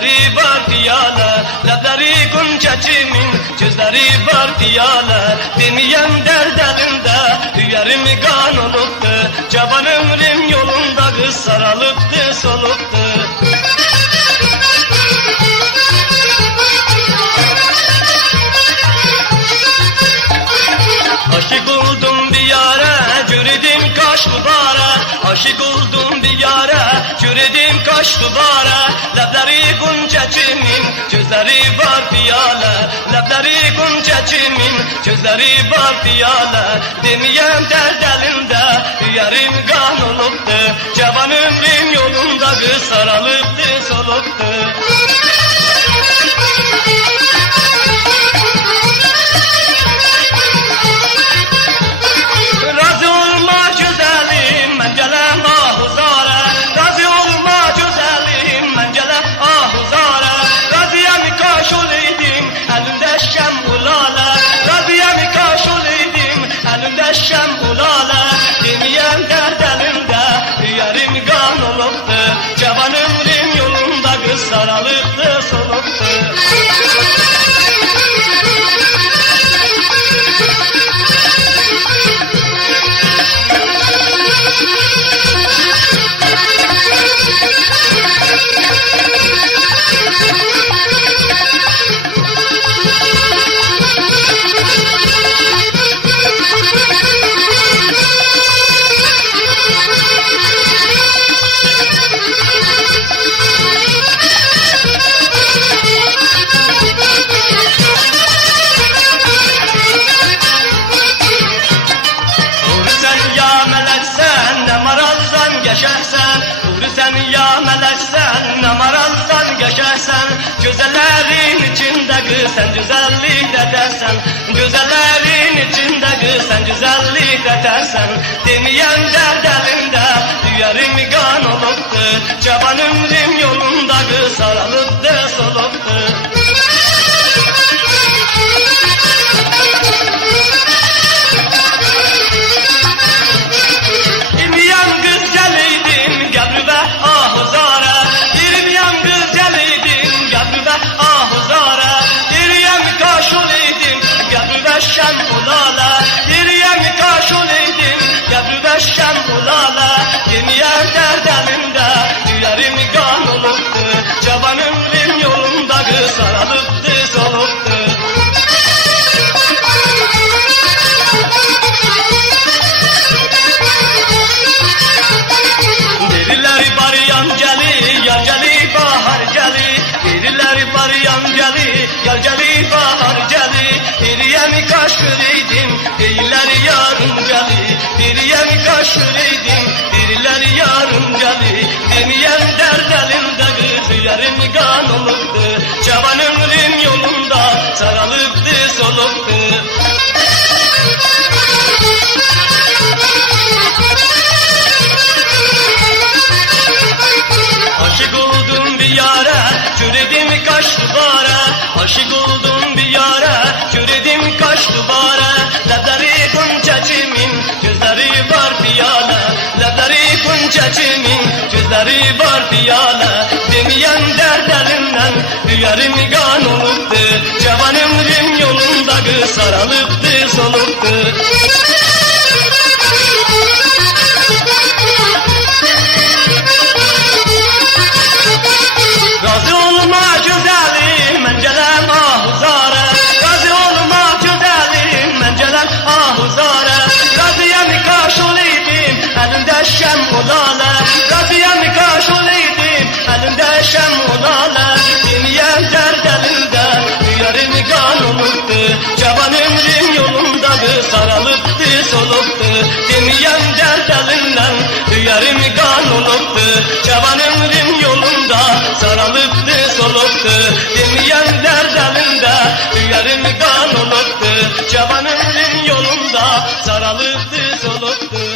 gözleri var piyale, labları gonca çimin, gözleri var piyale. Dinleyen derd elinde, hüyerim kan oluptu, cavan ömrüm yolunda kız saralıptı, soluptu. Aşık oldum bir yara, cüredim kaş duvara. Aşık oldum bir yara, cüredim kaş duvara. Labları gonca çimin, gözleri var piyale. Labları gonca çimin, gözleri var piyale. Demeyen derd elinde, yarım kan oluptu, cavan ömrüm yolunda kız saralıptı, soluptu. Şem ulala, demeyen derd elinde, yarım kan oluptu, cavan ömrüm yolunda kız saralıptı, soluptu. Sen ya meleksen, namaralsan geçersen, güzellerin içinde kız sen güzellik edersen, güzellerin içinde kız sen güzellik edersen. Demeyen derd elinde, yarım kan oluptu, cavan ömrüm yolunda kız saralıptı, soluptu. Şem ulala, diriyem kaş olaydım, gavru şem ulala. Demeyen derd elinde, yarım kan oluptu, cavan ömrüm yolunda kız saralıptı, soluptu. Deriler var yan geli, yar geli, bahar geli. Deriler var yan geli, yar geli, bahar geli. Diriyem kaşırıydım, deyirler yarın geli. Diriyem kaşırıydım, deyirler yarın geli. Demeyen derd elinde kız, yarım kan oluptu, cavan ömrüm yolunda saralıptı, soluptu. Aşık oldum bir yara, cüredim kaş duvara. Aşık oldum bir yara, cüredim kaş duvara. Labları gonca çimin, gözleri var piyale. Labları gonca çimin, gözleri var piyale. Demeyen derd elinden, yarım kan oluptu, cavan ömrüm yolunda kız saralıptı, soluptu. Razı olma güzelim, mencelem ahuzara. Razı olma güzelim, mencelem ahuzara. Razıyem kaş olaydım, elinde şem ulala. Razıyem kaş olaydım, elinde şem ulala. Demeyen derd elinde, yarım kan oluptu, cavan ömrüm yolunda kız saralıptı, soluptu. Demeyen derd elinden, yarım kan oluptu, cavan ömrüm yolunda saralıptı, soluptu. Demeyen derd elinde, yarım kan oluptu, cavan ömrüm yolunda saralıptı, soluptu.